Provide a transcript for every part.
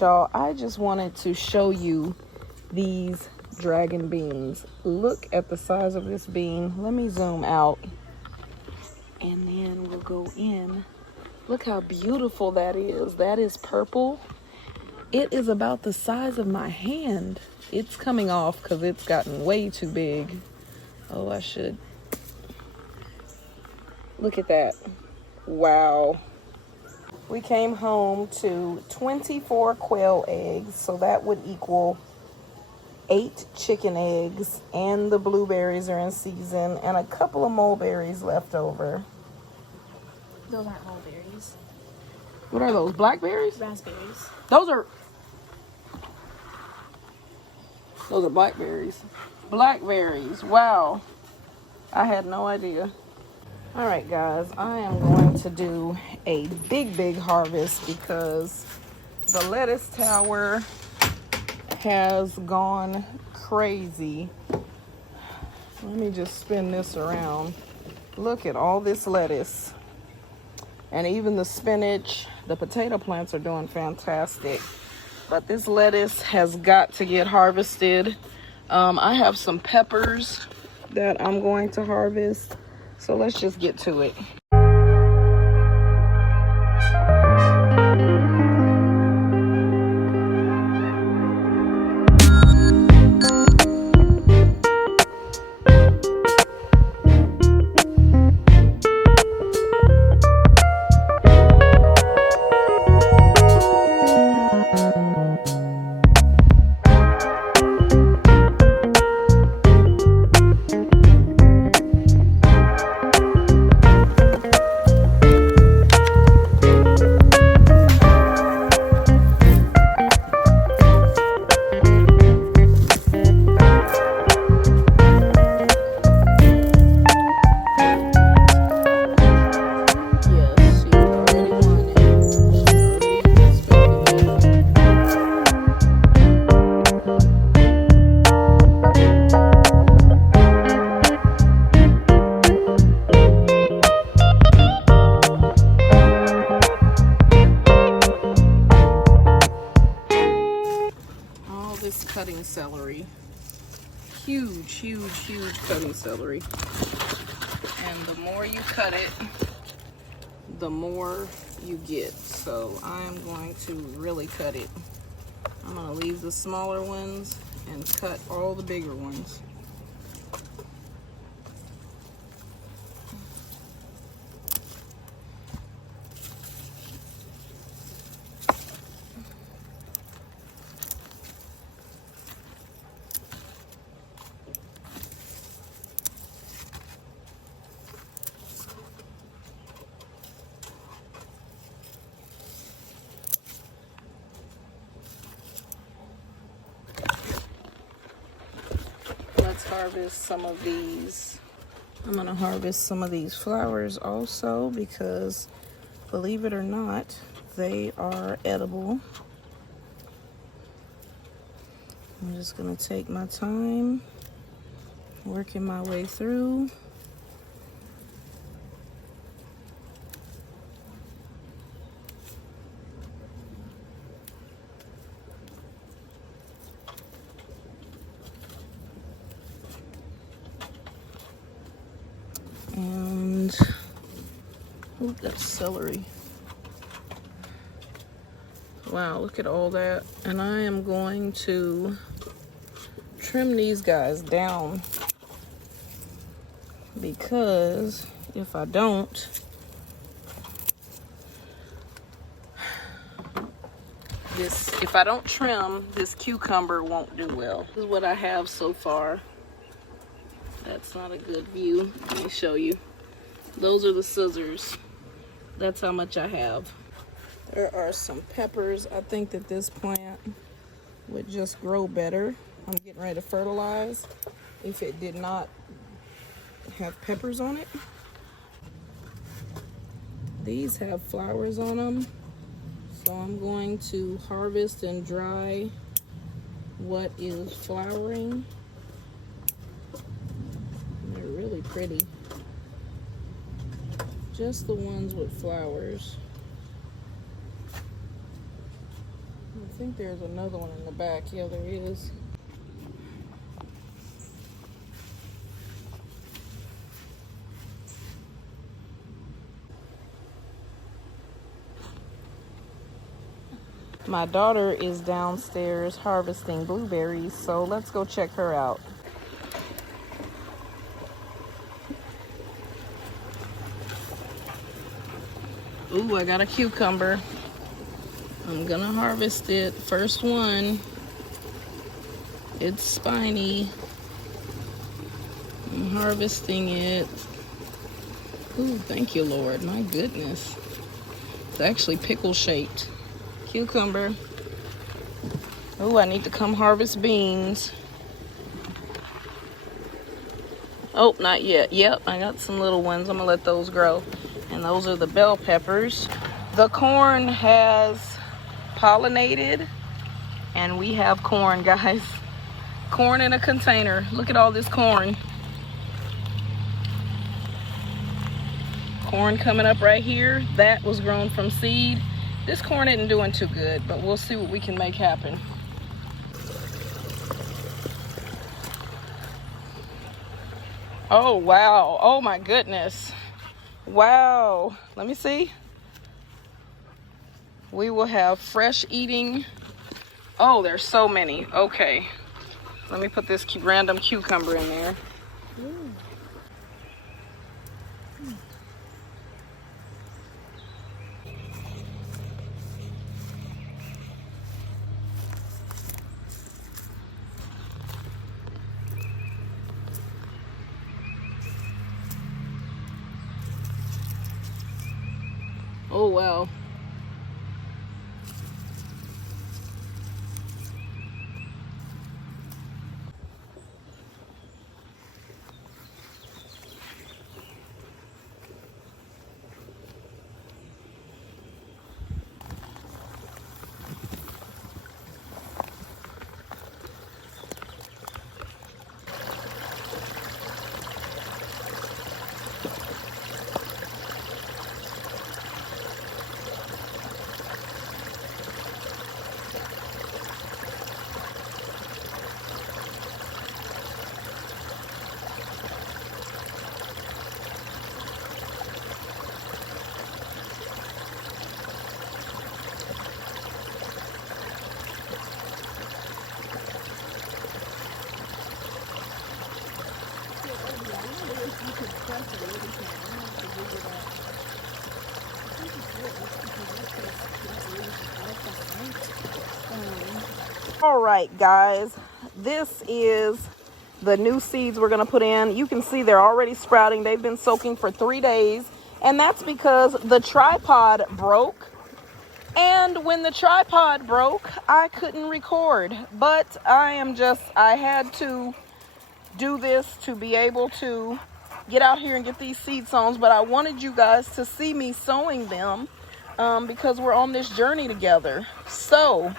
right, y'all, I just wanted to show you these dragon beans. Look at the size of this bean. Let me zoom out and then we'll go in. Look how beautiful that is. That is purple. It is about the size of my hand. It's coming off because it's gotten way too big. Oh, I should. Look at that. Wow. We came home to 24 quail eggs, so that would equal 8 chicken eggs, and the blueberries are in season, and a couple of mulberries left over. Those aren't mulberries. What are those? Blackberries? Raspberries. Those are blackberries. Blackberries. Wow. I had no idea. All right, guys, I am going to do a big harvest because the lettuce tower has gone crazy. Let me just spin this around. Look at all this lettuce. And even the spinach, the potato plants are doing fantastic. But this lettuce has got to get harvested. I have some peppers that I'm going to harvest. So let's just get to it. Cutting celery. Huge cutting celery. And the more you cut it, the more you get. So I'm going to really cut it. I'm going to leave the smaller ones and cut all the bigger ones. Harvest some of these. I'm gonna harvest some of these flowers also because, believe it or not, they are edible. I'm just gonna take my time working my way through. And oh, that's celery. Wow, look at all that. And I am going to trim these guys down because if I don't, if I don't trim, this cucumber won't do well. This is what I have so far. That's not a good view. Let me show you. Those are the scissors. That's how much I have. There are some peppers. I think that this plant would just grow better. I'm getting ready to fertilize if it did not have peppers on it. These have flowers on them. So I'm going to harvest and dry what is flowering. They're really pretty. Just the ones with flowers. think there's another one in the back. Yeah, there is. My daughter is downstairs harvesting blueberries, so let's go check her out. Ooh, I got a cucumber. I'm gonna harvest it. First one. It's spiny. I'm harvesting it. Ooh, thank you, Lord. My goodness. It's actually pickle shaped. Cucumber. Ooh, I need to come harvest beans. Oh, not yet. Yep, I got some little ones. I'm gonna let those grow. And those are the bell peppers. The corn has pollinated, and we have corn, guys. Corn in a container. Look at all this corn. Corn coming up right here. That was grown from seed. This corn isn't doing too good, but we'll see what we can make happen. Oh, wow. Oh, my goodness. Wow. Let me see. We will have fresh eating. Oh, there's so many. Okay. Let me put this random cucumber in there. Oh, wow. All right, guys, this is the new seeds we're going to put in. You can see they're already sprouting. They've been soaking for 3 days, and that's because the tripod broke. And when the tripod broke, I couldn't record, but I had to do this to be able to get out here and get these seed sown. But I wanted you guys to see me sowing them because we're on this journey together. So,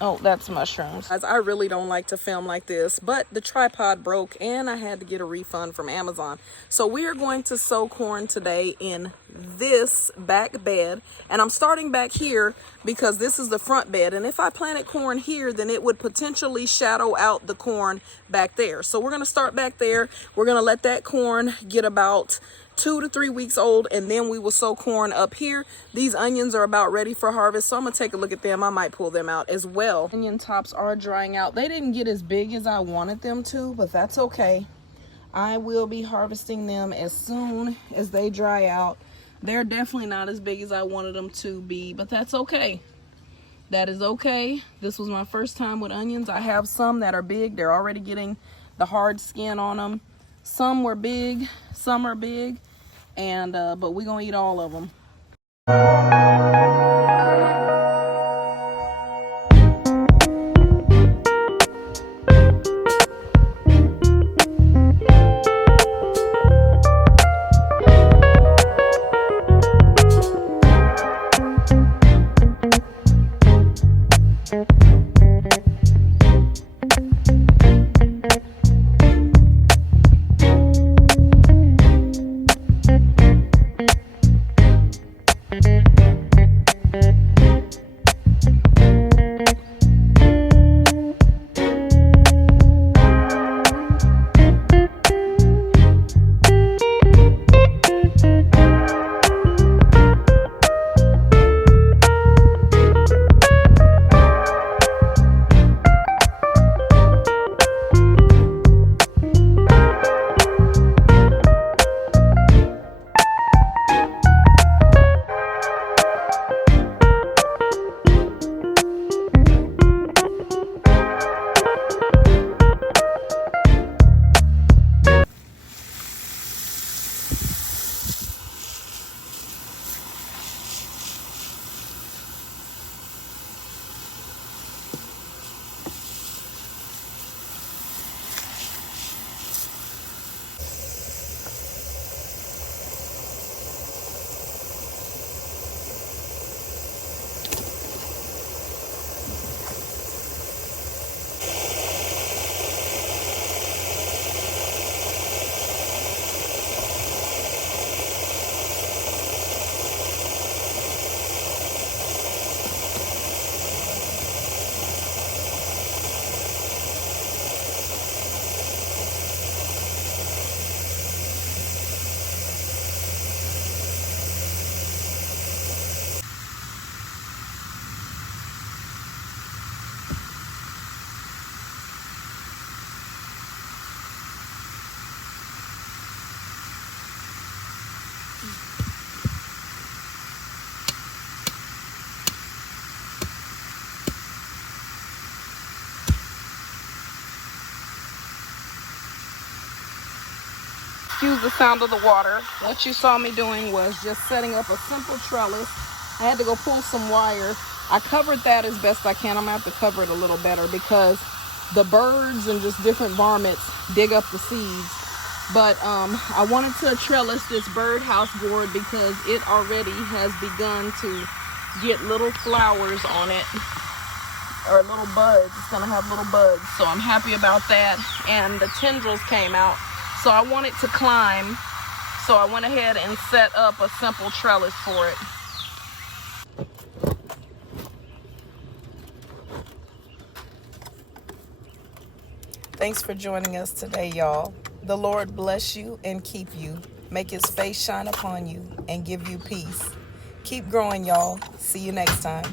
oh, that's mushrooms. Guys, I really don't like to film like this, but the tripod broke and I had to get a refund from Amazon. So we are going to sow corn today in this back bed, and I'm starting back here because this is the front bed, and if I planted corn here, then it would potentially shadow out the corn back there. So we're going to start back there. We're going to let that corn get about 2 to 3 weeks old, and then we will sow corn up here. These onions are about ready for harvest, so I'm gonna take a look at them. I might pull them out as well. Onion tops are drying out. They didn't get as big as I wanted them to, but that's okay. I will be harvesting them as soon as they dry out. They're definitely not as big as I wanted them to be, but that's okay. That is okay. This was my first time with onions. I have some that are big. They're already getting the hard skin on them. Some were big, some are big, and but we're gonna eat all of them. Excuse the sound of the water. What you saw me doing was just setting up a simple trellis. I had to go pull some wire. I covered that as best I can. I'm gonna have to cover it a little better because the birds and just different varmints dig up the seeds. But I wanted to trellis this birdhouse gourd because it already has begun to get little flowers on it, or little buds. It's gonna have little buds, so I'm happy about that. And the tendrils came out, so I want it to climb, so I went ahead and set up a simple trellis for it. Thanks for joining us today, y'all. The Lord bless you and keep you, make his face shine upon you and give you peace. Keep growing, y'all. See you next time.